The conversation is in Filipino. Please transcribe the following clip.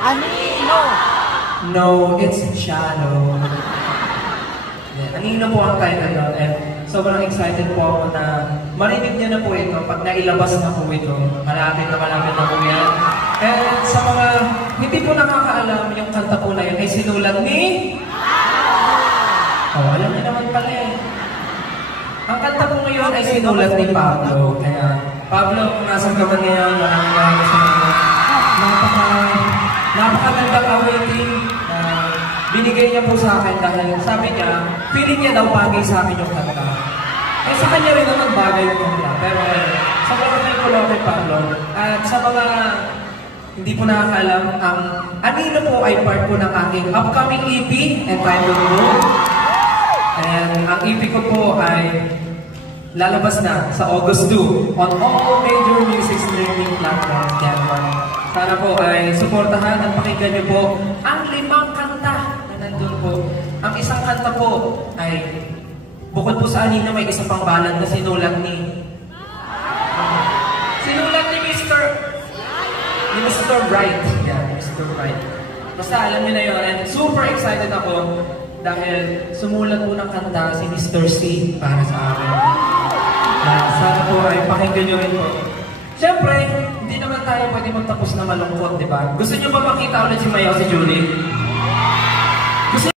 Anino! No, it's shallow. Anino po ang title nun. And sobrang excited po ako na marinig niyo na po ito pag nailabas na po ito. Malapit na po yan. And sa mga hindi po nakakaalam, yung kanta po na yun ay sinulat ni... Oh, alam niyo naman pala eh. Ang kanta po ngayon ay sinulat ni Pablo. Kaya, Pablo, kung nasan ka man ngayon, maraming sa mga napakagandang awaiting na binigay niya po sa akin dahil sabi niya, feeling niya daw bagay sa akin yung kanta. Eh sa kanya rin naman bagay yung kanta. Pero sobrang thankful kay Pablo. At sa mga hindi po nakakalam, ang Anino po ay part po ng aking upcoming EP entitled Moon. And ang EP ko po ay lalabas na sa August 2 on all major music streaming platforms. Sana po ay suportahan at pakinggan niyo po ang 5 kanta na nandun po. Ang isang kanta po ay bukod po sa Anino, may isang pang ballad na sinulat ni Mr. Bright. Yeah, Mr. Bright. Basta alam niyo na yun. And super excited ako dahil sumulat po ng kanta si Mr. C para sa akin. Sana po ay pakinggan niyo rin po. Siyempre, hindi naman tayo pwede magtapos na malungkot, di ba? Gusto niyo ba makita ulit si Mayaw si Julie?